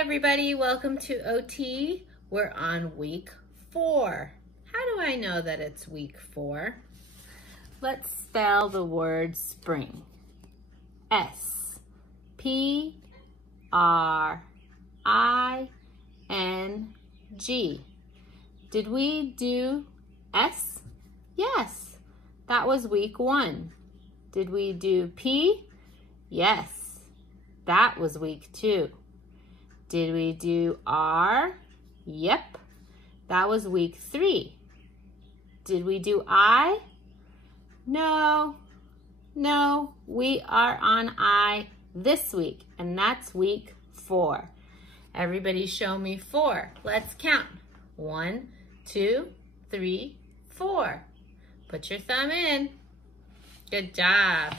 everybody, welcome to OT. We're on week 4. How do I know that it's week 4? Let's spell the word spring. S-P-R-I-N-G. Did we do S? Yes, that was week 1. Did we do P? Yes, that was week 2. Did we do R? Yep, that was week 3. Did we do I? No, we are on I this week, and that's week 4. Everybody show me 4. Let's count. 1, 2, 3, 4. Put your thumb in. Good job.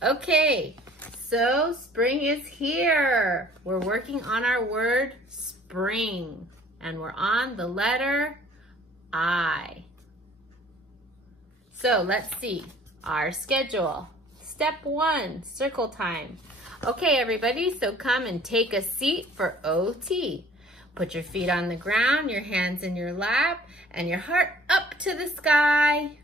Okay, so spring is here. We're working on our word spring, and we're on the letter I. So let's see our schedule. Step 1, circle time. Okay, everybody, so come and take a seat for OT. Put your feet on the ground, your hands in your lap, and your heart up to the sky.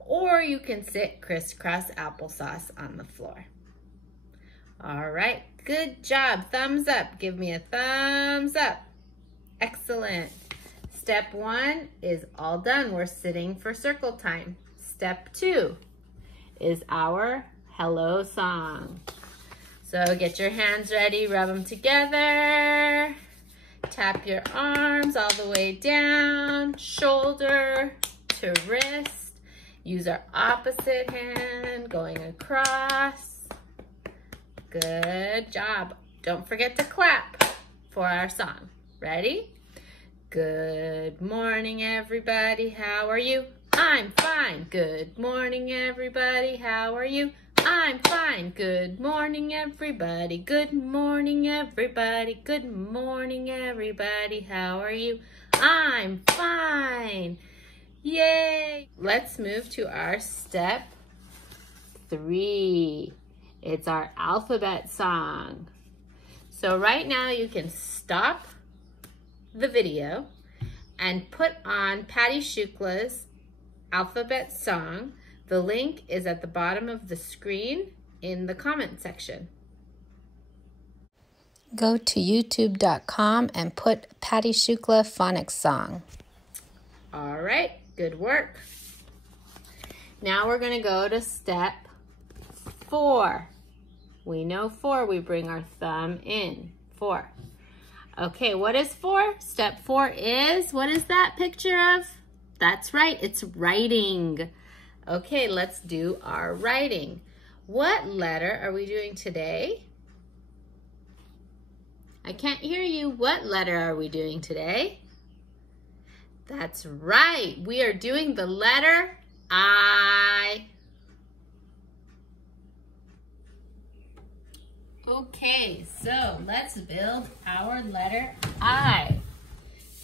Or you can sit crisscross applesauce on the floor. All right, good job. Thumbs up. Give me a thumbs up. Excellent. Step 1 is all done. We're sitting for circle time. Step 2 is our hello song. So get your hands ready, rub them together. Tap your arms all the way down, shoulder to wrist. Use our opposite hand going across. Good job. Don't forget to clap for our song. Ready? Good morning, everybody. How are you? I'm fine. Good morning, everybody. How are you? I'm fine. Good morning, everybody. Good morning, everybody. Good morning, everybody. How are you? I'm fine. Yay! Let's move to our step 3. It's our alphabet song. So right now you can stop the video and put on Patty Shukla's alphabet song. The link is at the bottom of the screen in the comment section. Go to youtube.com and put Patty Shukla phonics song. All right, good work. Now we're gonna go to step 4. We know 4, we bring our thumb in. 4. Okay, what is 4? Step 4 is, what is that picture of? That's right, it's writing. Okay, let's do our writing. What letter are we doing today? I can't hear you. What letter are we doing today? That's right, we are doing the letter I. Okay, so let's build our letter I.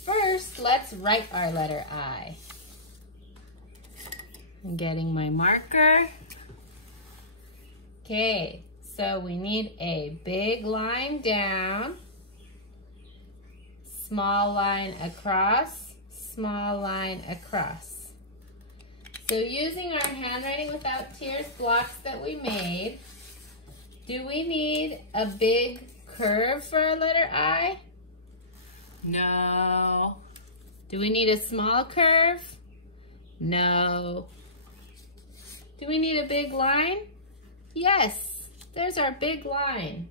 First, let's write our letter I. I'm getting my marker. Okay, so we need a big line down, small line across, small line across. So using our handwriting without tears blocks that we made, do we need a big curve for our letter I? No. Do we need a small curve? No. Do we need a big line? Yes, there's our big line.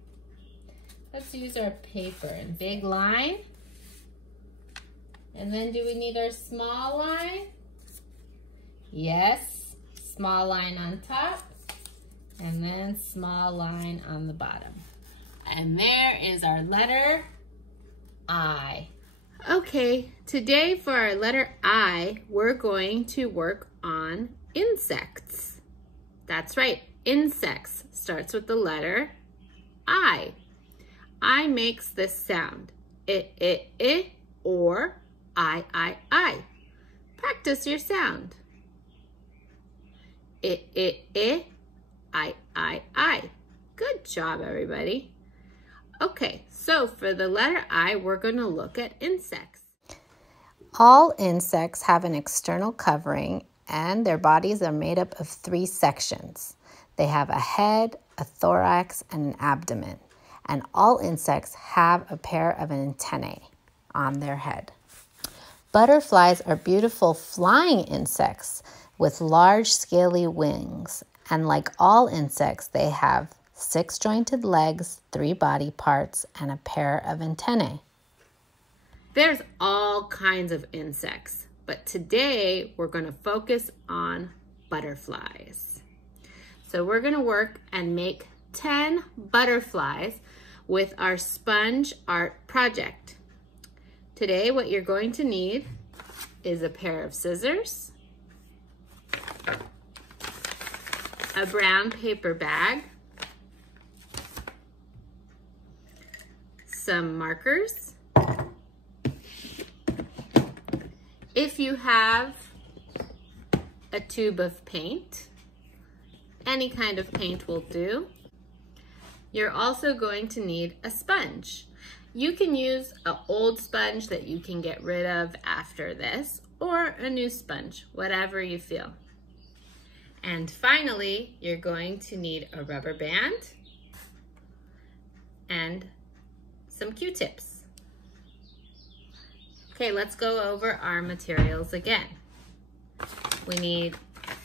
Let's use our paper and big line. And then do we need our small line? Yes, small line on top. And then small line on the bottom. And there is our letter I. Okay, today for our letter I, we're going to work on insects. That's right, insects starts with the letter I. I makes this sound, I, or I. Practice your sound. I. Good job, everybody. Okay, So for the letter I, we're going to look at insects. All insects have an external covering, and their bodies are made up of 3 sections. They have a head, a thorax, and an abdomen. And all insects have a pair of antennae on their head. Butterflies are beautiful flying insects with large scaly wings. And like all insects, they have 6 jointed legs, 3 body parts, and a pair of antennae. There's all kinds of insects, but today we're going to focus on butterflies. So we're going to work and make 10 butterflies with our sponge art project. Today what you're going to need is a pair of scissors, a brown paper bag, some markers. If you have a tube of paint, any kind of paint will do. You're also going to need a sponge. You can use an old sponge that you can get rid of after this, or a new sponge, whatever you feel. And finally, you're going to need a rubber band and some Q-tips. Okay, let's go over our materials again. We need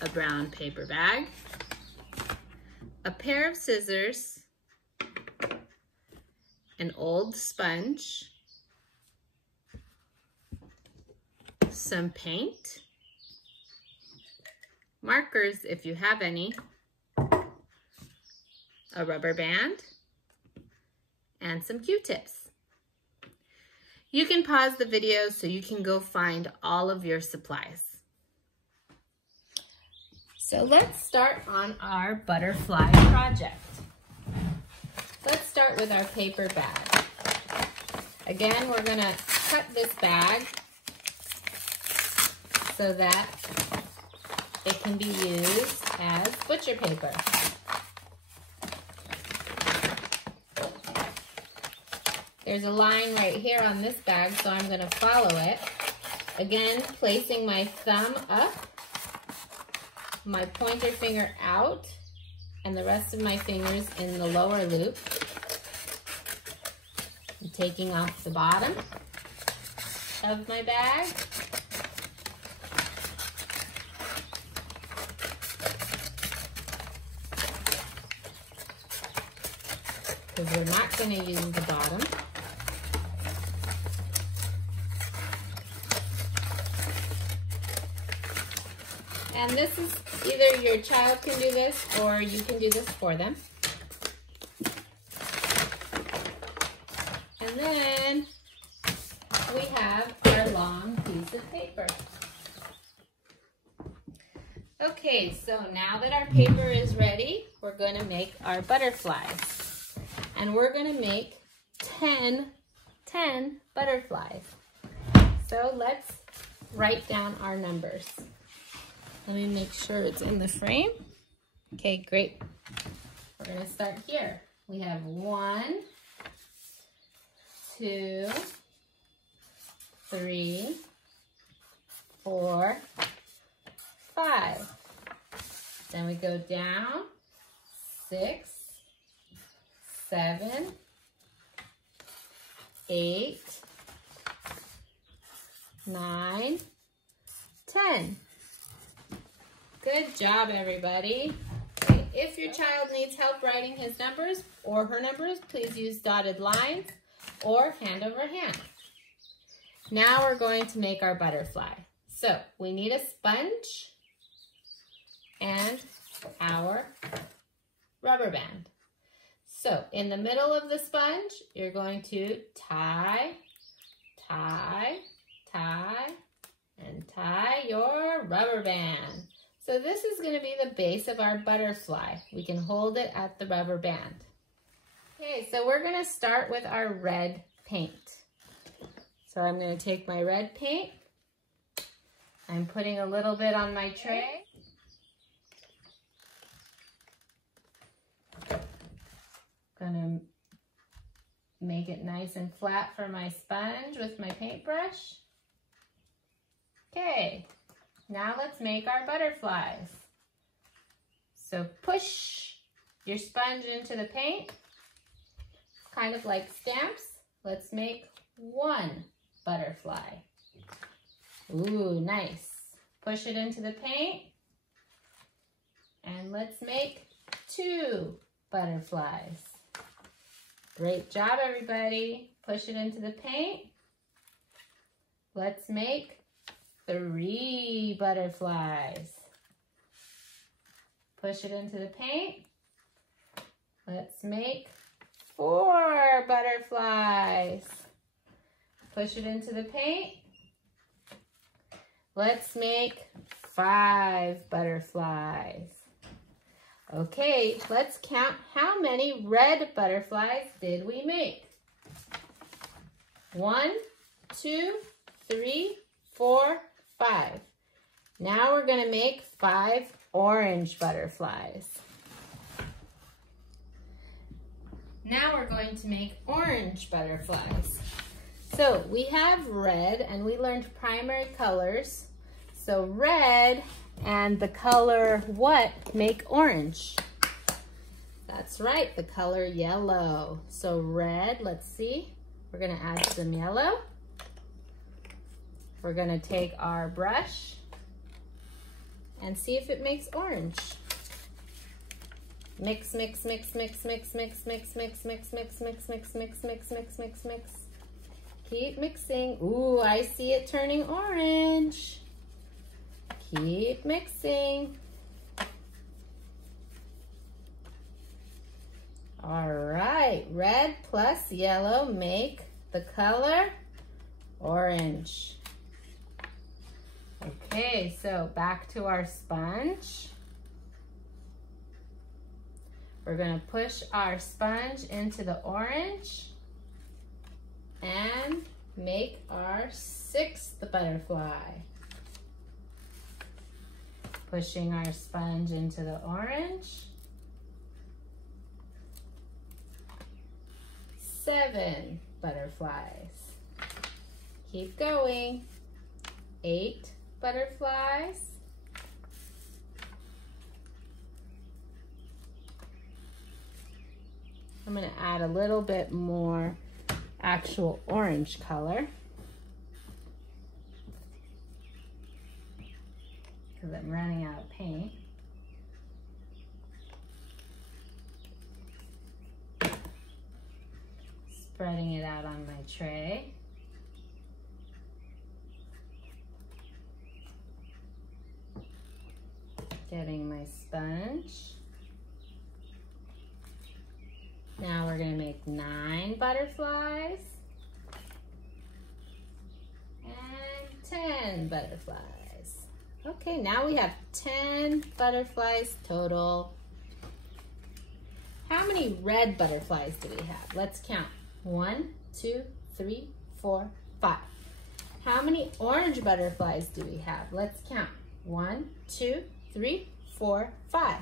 a brown paper bag, a pair of scissors, an old sponge, some paint, markers if you have any, a rubber band, and some Q-tips. You can pause the video so you can go find all of your supplies. So let's start on our butterfly project. Let's start with our paper bag. Again, we're going to cut this bag so that it can be used as butcher paper. There's a line right here on this bag, so I'm going to follow it. Again, placing my thumb up, my pointer finger out, and the rest of my fingers in the lower loop. I'm taking off the bottom of my bag. Because we're not going to use the bottom. And this is either your child can do this or you can do this for them. And then we have our long piece of paper. Okay, so now that our paper is ready, we're going to make our butterflies. And we're going to make 10 butterflies. So let's write down our numbers. Let me make sure it's in the frame. Okay, great. We're going to start here. We have 1, 2, 3, 4, 5. Then we go down 6, 7, 8, 9, 10. Good job, everybody. Okay, if your child needs help writing his numbers or her numbers, please use dotted lines or hand over hand. Now we're going to make our butterfly. So we need a sponge and our rubber band. So in the middle of the sponge, you're going to tie, tie, tie, and tie your rubber band. So this is going to be the base of our butterfly. We can hold it at the rubber band. Okay, so we're going to start with our red paint. So I'm going to take my red paint. I'm putting a little bit on my tray. Gonna Make it nice and flat for my sponge with my paintbrush. Okay, now let's make our butterflies. So push your sponge into the paint, kind of like stamps. Let's make one butterfly. Ooh, nice. Push it into the paint, and let's make two butterflies. Great job, everybody. Push it into the paint. Let's make three butterflies. Push it into the paint. Let's make four butterflies. Push it into the paint. Let's make five butterflies. Okay, let's count how many red butterflies did we make. 1, 2, 3, 4, 5. Now we're going to make 5 orange butterflies. Now we're going to make orange butterflies. So we have red, and we learned primary colors. So red and the color what make orange? That's right, the color yellow. So red, let's see. We're gonna add some yellow. We're gonna take our brush and see if it makes orange. Mix, mix, mix, mix, mix, mix, mix, mix, mix, mix, mix, mix, mix, mix, mix, mix, mix. Keep mixing. Ooh, I see it turning orange. Keep mixing. All right, red plus yellow make the color orange. Okay, so back to our sponge. We're gonna push our sponge into the orange and make our 6th butterfly. Pushing our sponge into the orange. 7 butterflies. Keep going. 8 butterflies. I'm going to add a little bit more actual orange color because I'm running out of paint. Spreading it out on my tray. Getting my sponge. Now we're going to make 9 butterflies and 10 butterflies. Okay, now we have 10 butterflies total. How many red butterflies do we have? Let's count. 1, 2, 3, 4, 5. How many orange butterflies do we have? Let's count. 1, 2, 3, 4, 5.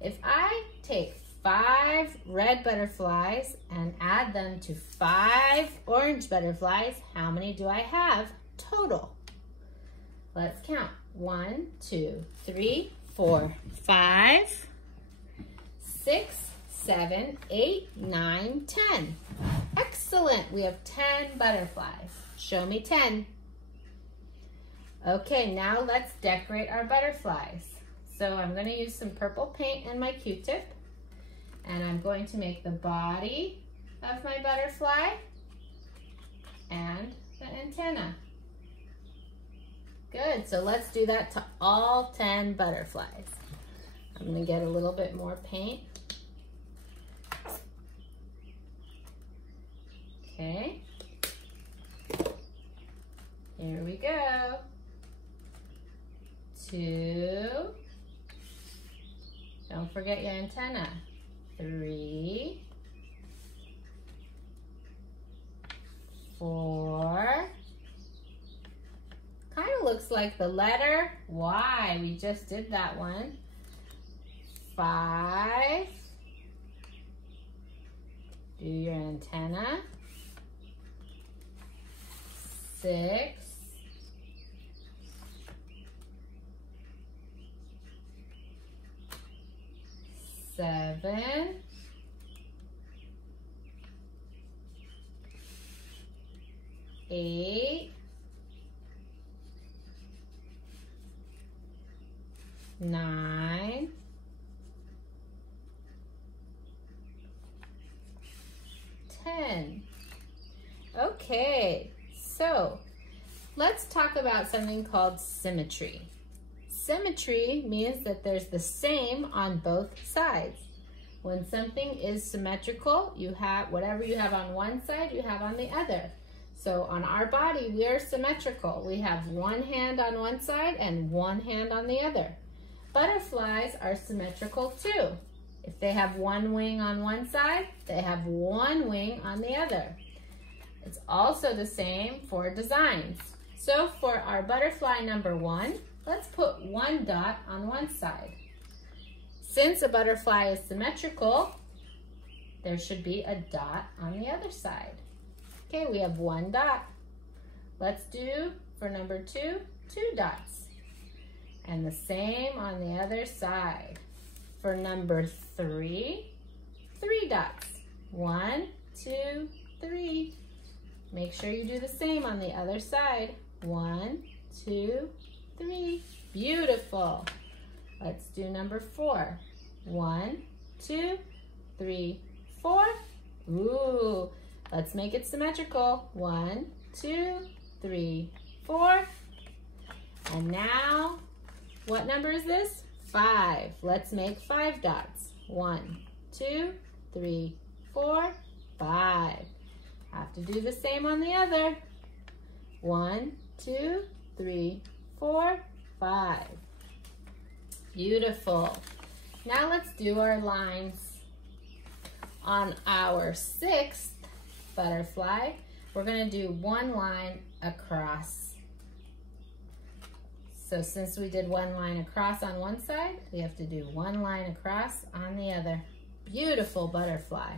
If I take 5 red butterflies and add them to 5 orange butterflies, how many do I have total? Let's count. 1, 2, 3, 4, 5, 6, 7, 8, 9, 10. Excellent. We have 10 butterflies. Show me 10. Okay, now let's decorate our butterflies. So I'm going to use some purple paint and my Q-tip. And I'm going to make the body of my butterfly and the antenna. Good, so let's do that to all 10 butterflies. I'm gonna get a little bit more paint. Okay. Here we go. 2. Don't forget your antenna. 3, 4. Kind of looks like the letter Y. We just did that one. 5, Do your antenna. 6. 7. 8. 9. 10. Okay, so let's talk about something called symmetry. Symmetry means that there's the same on both sides. When something is symmetrical, you have whatever you have on one side, you have on the other. So on our body, we are symmetrical. We have one hand on one side and one hand on the other. Butterflies are symmetrical too. If they have one wing on one side, they have one wing on the other. It's also the same for designs. So for our butterfly number 1, let's put 1 dot on one side. Since a butterfly is symmetrical, there should be a dot on the other side. Okay, we have 1 dot. Let's do, for number 2, 2 dots. And the same on the other side. For number 3, 3 dots. 1, 2, 3. Make sure you do the same on the other side. 1, 2, 3. Beautiful. Let's do number 4. 1, 2, 3, 4. Ooh, let's make it symmetrical. 1, 2, 3, 4. And now, what number is this? 5. Let's make 5 dots. 1, 2, 3, 4, 5. Have to do the same on the other. 1, 2, 3, 4, 5. Beautiful. Now let's do our lines. On our 6th butterfly, we're going to do 1 line across. So since we did 1 line across on one side, we have to do 1 line across on the other. Beautiful butterfly.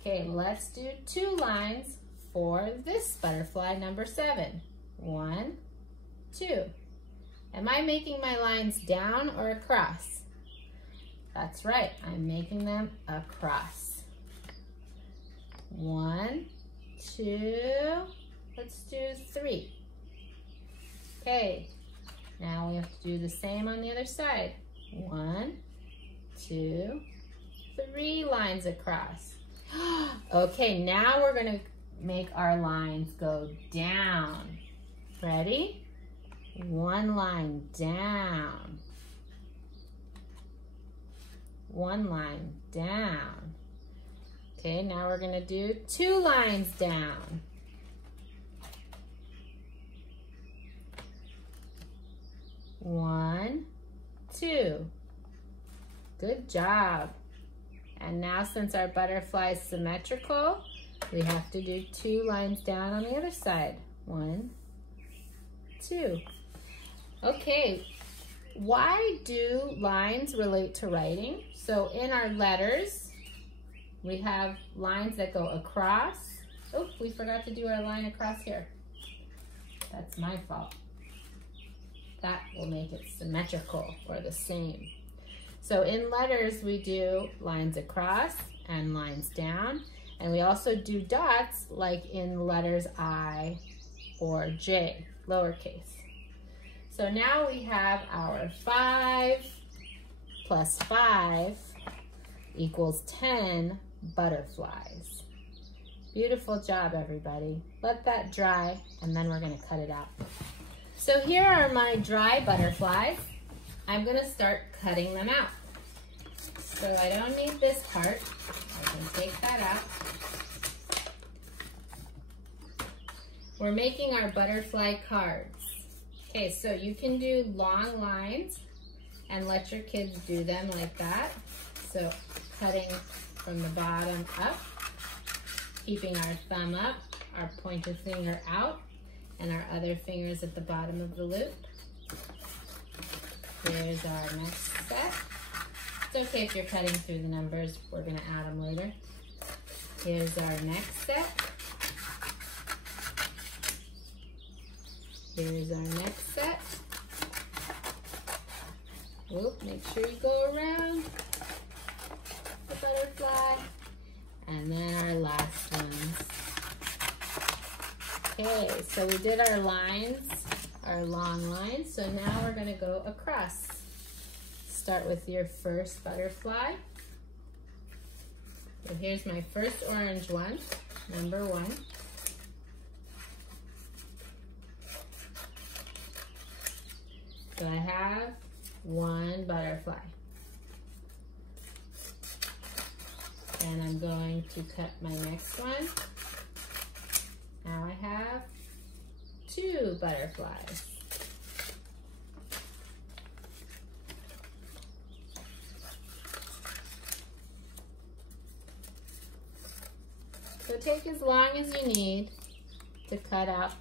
Okay, let's do 2 lines for this butterfly number 7. 1, 2. Am I making my lines down or across? That's right, I'm making them across. 1, 2, let's do 3. Okay, now we have to do the same on the other side. 1, 2, 3 lines across. Okay, now we're gonna make our lines go down. Ready? 1 line down. 1 line down. Okay, now we're gonna do 2 lines down. 1, 2. Good job. And now since our butterfly is symmetrical, we have to do 2 lines down on the other side. 1, 2. Okay, why do lines relate to writing? So in our letters, we have lines that go across. Oh, we forgot to do our line across here. That's my fault. That will make it symmetrical or the same. So in letters, we do lines across and lines down. And we also do dots like in letters I or J, lowercase. So now we have our 5 plus 5 equals 10 butterflies. Beautiful job, everybody. Let that dry, and then we're gonna cut it out. So here are my dry butterflies. I'm gonna start cutting them out. So I don't need this part. I can take that out. We're making our butterfly cards. Okay, so you can do long lines and let your kids do them like that. So cutting from the bottom up, keeping our thumb up, our pointer finger out, and our other fingers at the bottom of the loop. Here's our next set. It's okay if you're cutting through the numbers. We're gonna add them later. Here's our next step. Here's our next set. Whoop, make sure you go around the butterfly. And then our last ones. Okay, so we did our lines, our long lines. So now we're gonna go across. Start with your first butterfly. So here's my first orange one, number 1. So I have 1 butterfly. And I'm going to cut my next one. Now I have 2 butterflies. So take as long as you need to cut out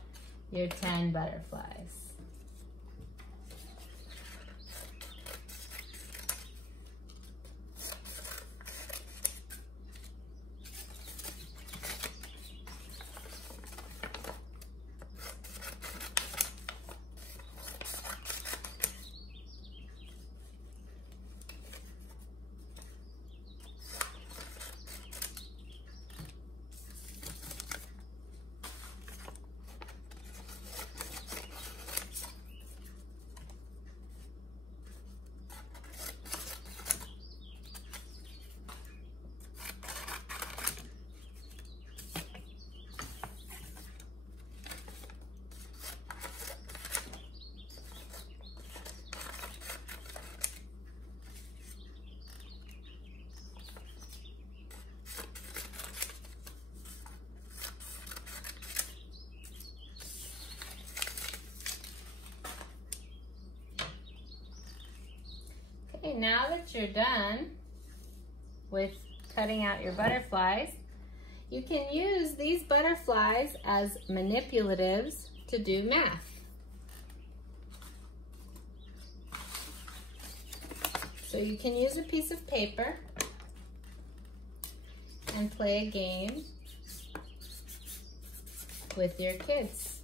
your 10 butterflies. Okay, now that you're done with cutting out your butterflies, you can use these butterflies as manipulatives to do math. So you can use a piece of paper and play a game with your kids.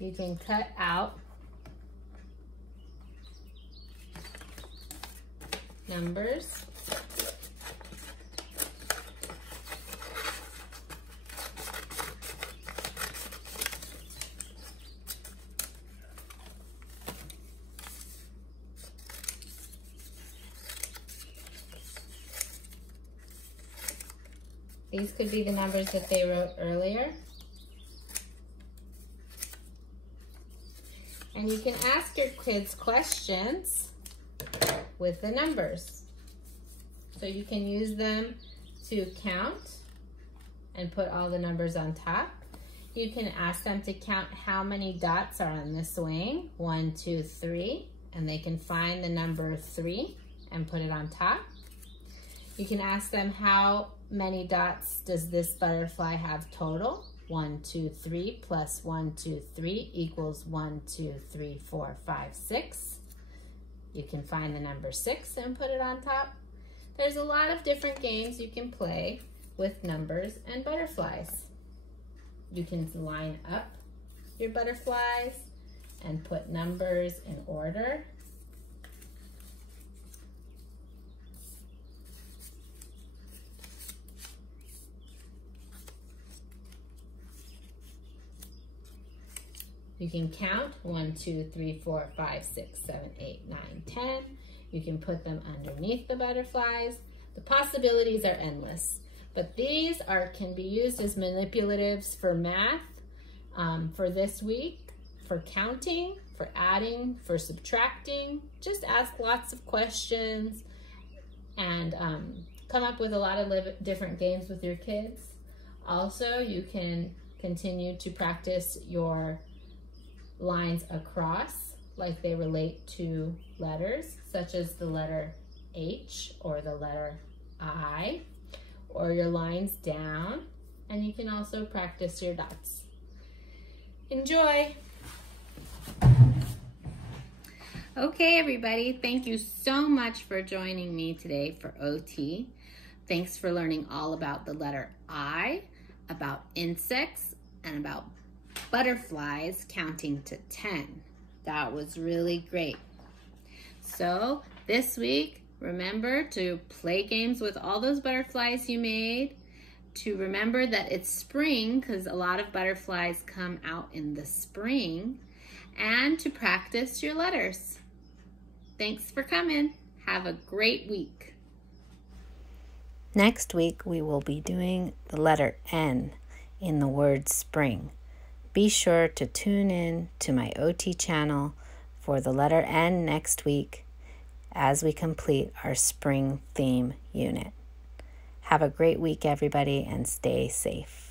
You can cut out numbers. These could be the numbers that they wrote earlier. And you can ask your kids questions with the numbers. So you can use them to count and put all the numbers on top. You can ask them to count how many dots are on this wing, 1, 2, 3, and they can find the number 3 and put it on top. You can ask them how many dots does this butterfly have total? 1, 2, 3 plus 1, 2, 3 equals 1, 2, 3, 4, 5, 6. You can find the number 6 and put it on top. There's a lot of different games you can play with numbers and butterflies. You can line up your butterflies and put numbers in order. You can count 1, 2, 3, 4, 5, 6, 7, 8, 9, 10. You can put them underneath the butterflies. The possibilities are endless, but these can be used as manipulatives for math, for this week, for counting, for adding, for subtracting. Just ask lots of questions and come up with a lot of different games with your kids. Also, you can continue to practice your lines across like they relate to letters, such as the letter H or the letter I, or your lines down, and you can also practice your dots. Enjoy! Okay, everybody, thank you so much for joining me today for OT. Thanks for learning all about the letter I, about insects, and about butterflies counting to 10. That was really great. So this week, remember to play games with all those butterflies you made, to remember that it's spring because a lot of butterflies come out in the spring, and to practice your letters. Thanks for coming. Have a great week. Next week, we will be doing the letter N in the word spring. Be sure to tune in to my OT channel for the letter N next week as we complete our spring theme unit. Have a great week, everybody, and stay safe.